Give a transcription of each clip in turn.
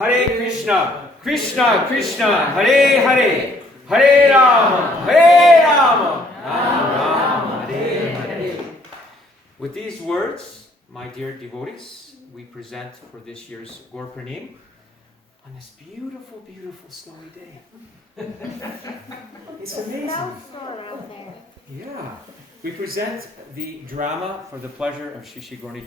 Hare Krishna, Krishna Krishna, Hare Hare, Hare Rama, Hare Rama, Rama Rama, Hare Hare. With these words, my dear devotees, we present for this year's Gaura Purnima on this beautiful, beautiful snowy day. It's amazing. Yeah. We present the drama for the pleasure of Shri Shri Gaura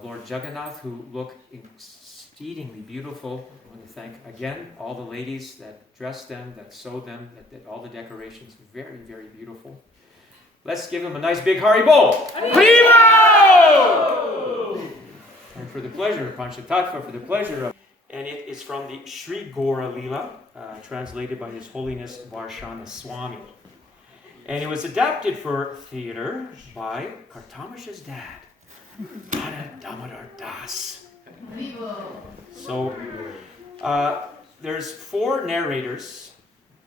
Lord Jagannath, who look exceedingly beautiful. I want to thank again all the ladies that dressed them, that sewed them, that did all the decorations. Very, very beautiful. Let's give them a nice big Haribo! Haribo! And for the pleasure of Panchatattva, for the pleasure of... And it is from the Sri Gaura Leela, translated by His Holiness Varshana Swami. And it was adapted for theater by Kartamash's dad, Radha Damodar Das. So there's 4 narrators,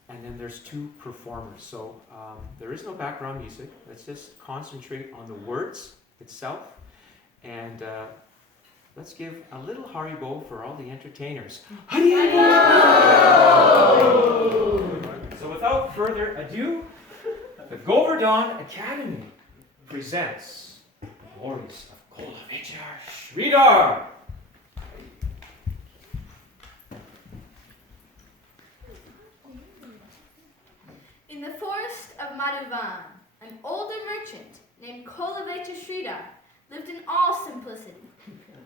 and then there's 2 performers. So there is no background music. Let's just concentrate on the words itself. And let's give a little Haribo for all the entertainers. Haribo! So without further ado, the Govardhan Academy presents Glories of Kolavecha Shridhar. In the forest of Madhuvan, an older merchant named Kolavecha Shridhar lived in all simplicity.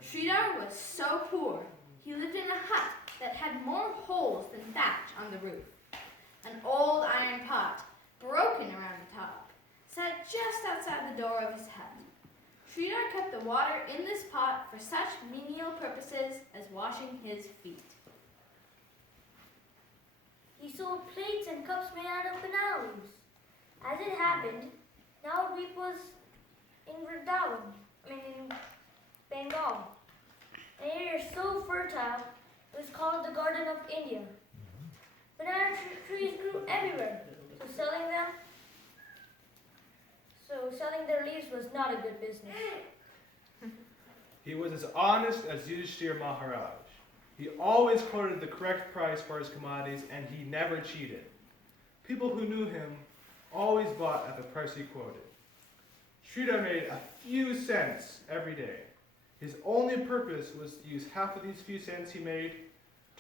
Shridhar was so poor, he lived in a hut that had more holes than thatch on the roof. An old iron pot, broken around the top, sat just outside the door of his hut. Shridhar kept the water in this pot for such menial purposes as washing his feet. He sold plates and cups made out of banana leaves. As it happened, Navadvip was in Bengal. An area so fertile, it was called the Garden of India. Banana trees grew everywhere, so selling their leaves was not a good business. He was as honest as Yudhishthira Maharaj. He always quoted the correct price for his commodities, and he never cheated. People who knew him always bought at the price he quoted. Shridhar made a few cents every day. His only purpose was to use half of these few cents he made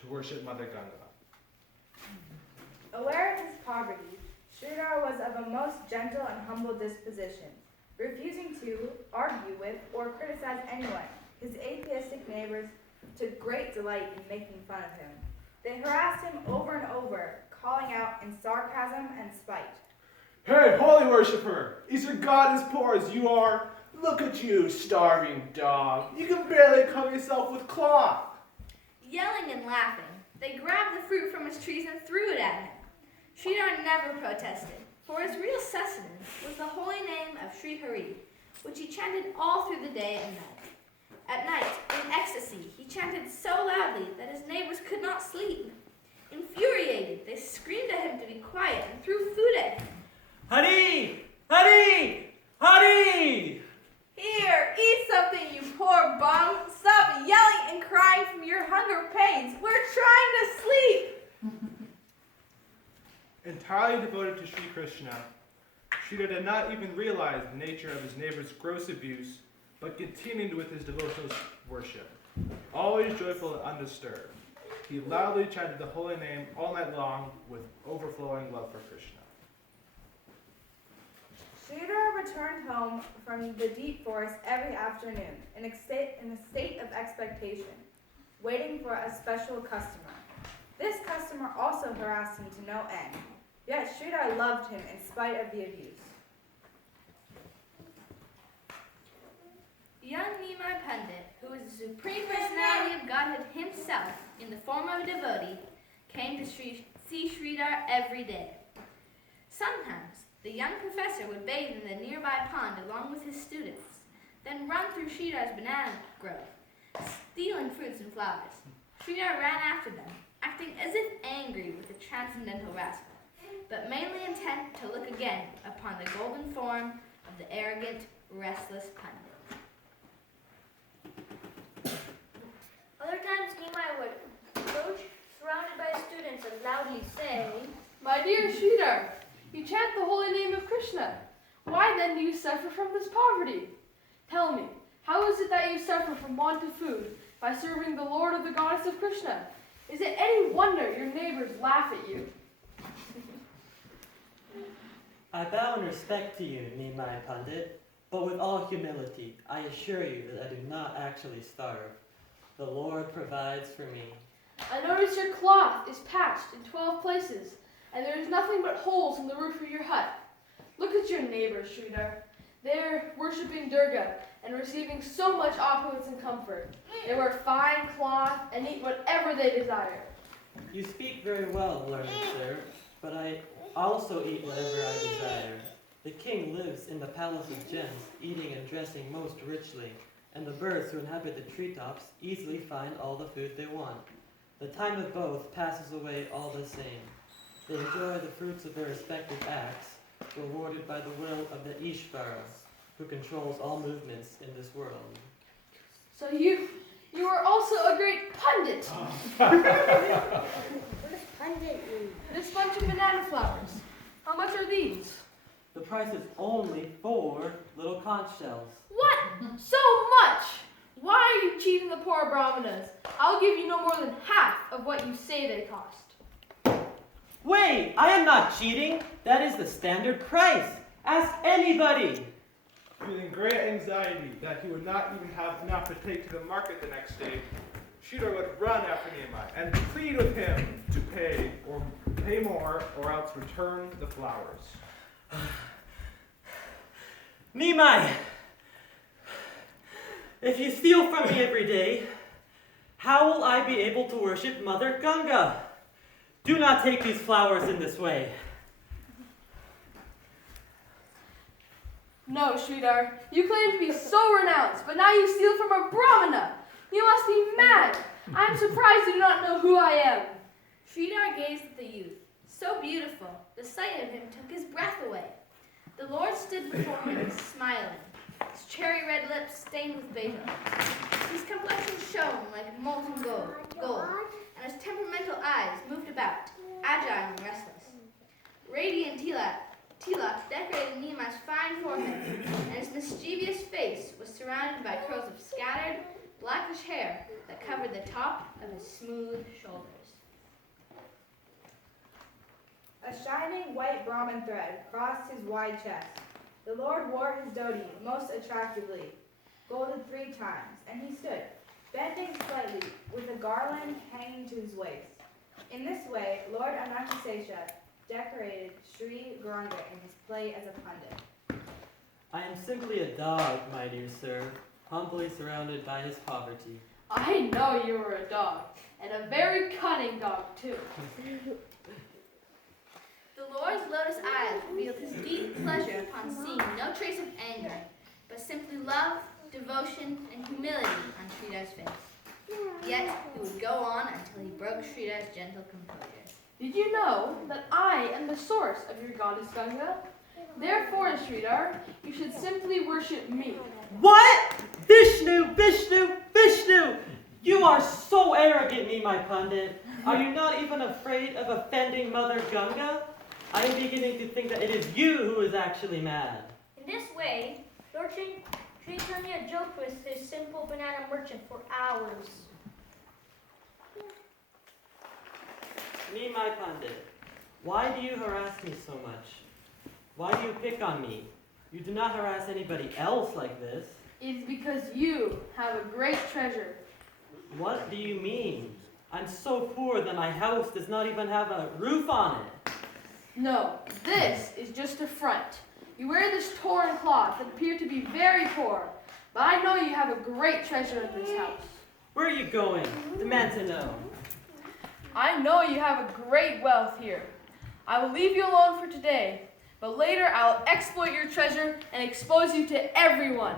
to worship Mother Ganga. Aware of his poverty, Shridhar was of a most gentle and humble disposition, refusing to argue with or criticize anyone. His atheistic neighbors took great delight in making fun of him. They harassed him over and over, calling out in sarcasm and spite. Hey, holy worshipper! Is your God as poor as you are? Look at you, starving dog. You can barely cover yourself with cloth. Yelling and laughing, they grabbed the fruit from his trees and threw it at him. Shridhar never protested, for his real sustenance was the holy name of Sri Hari, which he chanted all through the day and night. At night, in ecstasy, he chanted so loudly that his neighbors could not sleep. Infuriated, they screamed at him to be quiet and threw food at him. Hari! Hari! Hari! Here, eat something, you poor bum. Stop yelling and crying from your hunger pains. We're trying to sleep. Entirely devoted to Sri Krishna, Shridhar did not even realize the nature of his neighbor's gross abuse, but continued with his devotional worship. Always joyful and undisturbed, he loudly chanted the holy name all night long with overflowing love for Krishna. Shridhar returned home from the deep forest every afternoon in a state of expectation, waiting for a special customer. This customer also harassed him to no end, yet Shridhar loved him in spite of the abuse. Young Nimai Pandit, who is the supreme personality of Godhead himself in the form of a devotee, came to see Shridhar every day. Sometimes, the young professor would bathe in the nearby pond along with his students, then run through Shridhar's banana grove, stealing fruits and flowers. Shridhar ran after them, acting as if angry with the transcendental rascal, but mainly intent to look again upon the golden form of the arrogant, restless Pandit. Other times, Nimai proudly say, My dear Shridhar, you chant the holy name of Krishna. Why then do you suffer from this poverty? Tell me, how is it that you suffer from want of food by serving the Lord of the goddess of Krishna? Is it any wonder your neighbors laugh at you? I bow in respect to you, Nimai Pandit, but with all humility, I assure you that I do not actually starve. The Lord provides for me. I notice your cloth is patched in 12 places, and there is nothing but holes in the roof of your hut. Look at your neighbors, Shridhar. They're worshipping Durga and receiving so much opulence and comfort. They wear fine cloth and eat whatever they desire. You speak very well, learned sir, but I also eat whatever I desire. The king lives in the palace of gems, eating and dressing most richly, and the birds who inhabit the treetops easily find all the food they want. The time of both passes away all the same. They enjoy the fruits of their respective acts, rewarded by the will of the Ishvara, who controls all movements in this world. So you are also a great pundit. what does pundit mean? This bunch of banana flowers. How much are these? The price is only 4 little conch shells. What? So much? Why are you cheating the poor brahmanas? I'll give you no more than half of what you say they cost. Wait, I am not cheating. That is the standard price. Ask anybody. Feeling great anxiety that he would not even have enough to take to the market the next day, Shridhar would run after Nimai and plead with him to pay more or else return the flowers. Nimai, if you steal from me every day, how will I be able to worship Mother Ganga? Do not take these flowers in this way. No, Shridhar, you claim to be so renounced, but now you steal from a brahmana. You must be mad. I'm surprised you do not know who I am. Shridhar gazed at the youth, so beautiful, the sight of him took his breath away. The Lord stood before him, smiling, his cherry red lips stained with betel. His complexion shone like molten gold, and his temperamental eyes moved about, agile and restless. Radiant tilak decorated Nimai's fine forehead, and his mischievous face was surrounded by curls of scattered, blackish hair that covered the top of his smooth shoulders. A shining white Brahmin thread crossed his wide chest. The Lord wore his dhoti most attractively, folded 3 times, and he stood, bending slightly, with a garland hanging to his waist. In this way, Lord Anantasesha decorated Sri Gauranga in his play as a pundit. I am simply a dog, my dear sir, humbly surrounded by his poverty. I know you were a dog, and a very cunning dog, too. The Lord's lotus eyes revealed his deep pleasure upon seeing no trace of anger, but simply love, devotion, and humility on Shridhar's face. Yet he would go on until he broke Shridhar's gentle composure. Did you know that I am the source of your goddess Ganga? Therefore, Shridhar, you should simply worship me. What? Vishnu, Vishnu, Vishnu! You are so arrogant, Nimai Pandit. Are you not even afraid of offending Mother Ganga? I am beginning to think that it is you who is actually mad. In this way, Lord Chaitanya joked with his simple banana merchant for hours. Nimai Pandit, why do you harass me so much? Why do you pick on me? You do not harass anybody else like this. It's because you have a great treasure. What do you mean? I'm so poor that my house does not even have a roof on it. No, this is just a front. You wear this torn cloth and appear to be very poor, but I know you have a great treasure in this house. Where are you going? Demand to know. I know you have a great wealth here. I will leave you alone for today, but later I'll exploit your treasure and expose you to everyone.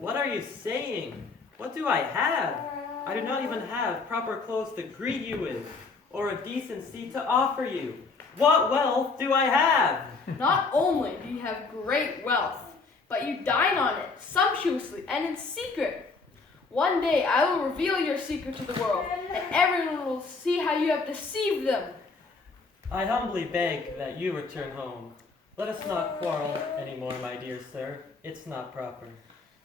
What are you saying? What do I have? I do not even have proper clothes to greet you with, or a decent seat to offer you. What wealth do I have? Not only do you have great wealth, but you dine on it sumptuously and in secret. One day I will reveal your secret to the world, and everyone will see how you have deceived them. I humbly beg that you return home. Let us not quarrel anymore, my dear sir. It's not proper.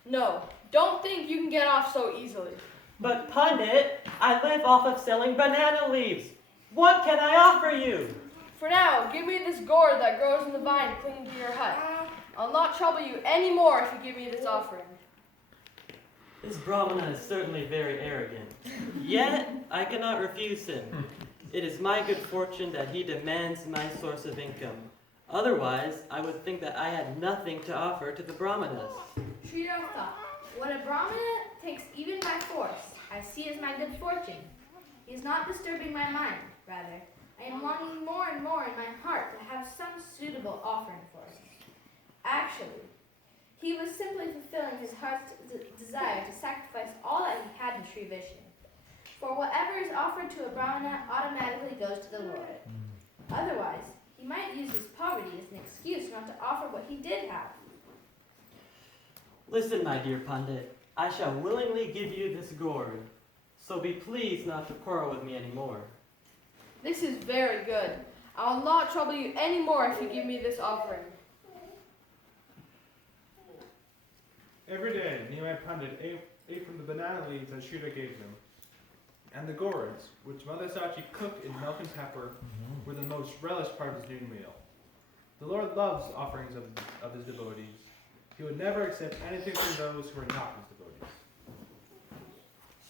No, don't think you can get off so easily. But Pundit, I live off of selling banana leaves. What can I offer you? For now, give me this gourd that grows in the vine clinging to your hut. I'll not trouble you any more if you give me this offering. This Brahmana is certainly very arrogant. Yet, I cannot refuse him. It is my good fortune that he demands my source of income. Otherwise, I would think that I had nothing to offer to the Brahmanas. Shridhar thought, what a Brahmana takes even by force, I see as my good fortune. He is not disturbing my mind, rather. I am longing more and more in my heart to have some suitable offering for him. Actually, he was simply fulfilling his heart's desire to sacrifice all that he had in Sri Vishnu. For whatever is offered to a Brahmana automatically goes to the Lord. Otherwise, he might use his poverty as an excuse not to offer what he did have. Listen, my dear Pandit, I shall willingly give you this gourd, so be pleased not to quarrel with me anymore. This is very good. I'll not trouble you any more if you give me this offering. Every day, Nimai Pandit ate from the banana leaves that Shridhar gave him. And the gourds, which Mother Sachi cooked in milk and pepper, were the most relished part of his noon meal. The Lord loves offerings of his devotees. He would never accept anything from those who are not his devotees.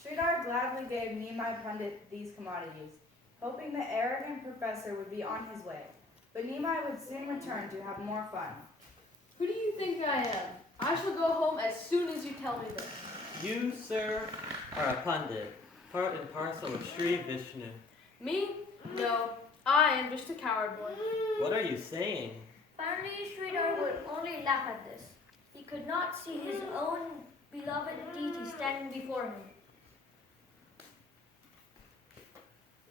Shridhar gladly gave Nimai Pandit these commodities, hoping the arrogant professor would be on his way. But Nimai would soon return to have more fun. Who do you think I am? I shall go home as soon as you tell me this. You, sir, are a Pandit, part and parcel of Sri Vishnu. Me? No, I am just a coward boy. What are you saying? Apparently, Shridhar would only laugh at this. He could not see his own beloved deity standing before him.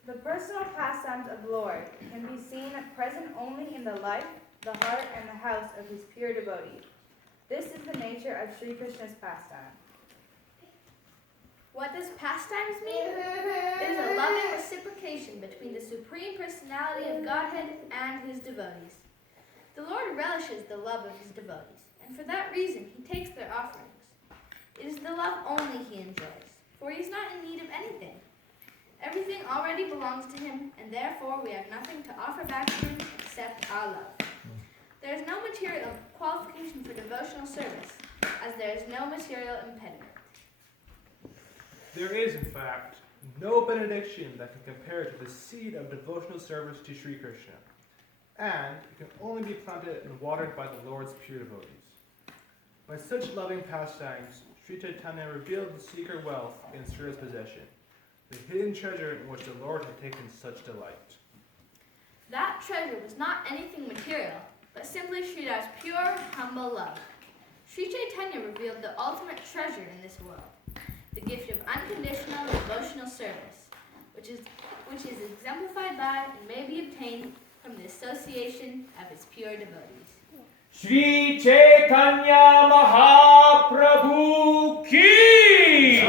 The personal pastimes of the Lord can be seen present only in the life, the heart, and the house of his pure devotees. This is the nature of Sri Krishna's pastime. What does pastimes mean? It is a loving reciprocation between the Supreme Personality of Godhead and his devotees. The Lord relishes the love of his devotees, and for that reason he takes their offerings. It is the love only he enjoys, for he is not in need of anything. Everything already belongs to him, and therefore we have nothing to offer back to him except our love. There is no material qualification for devotional service, as there is no material impediment. There is, in fact, no benediction that can compare to the seed of devotional service to Sri Krishna, and it can only be planted and watered by the Lord's pure devotees. By such loving pastimes, Sri Chaitanya revealed the secret wealth in Sridhar's possession, the hidden treasure in which the Lord had taken such delight. That treasure was not anything material, but simply Shridhar's pure, humble love. Sri Chaitanya revealed the ultimate treasure in this world, the gift of unconditional devotional service, which is exemplified by and may be obtained from the association of his pure devotees. Shri Chaitanya Mahaprabhu ki!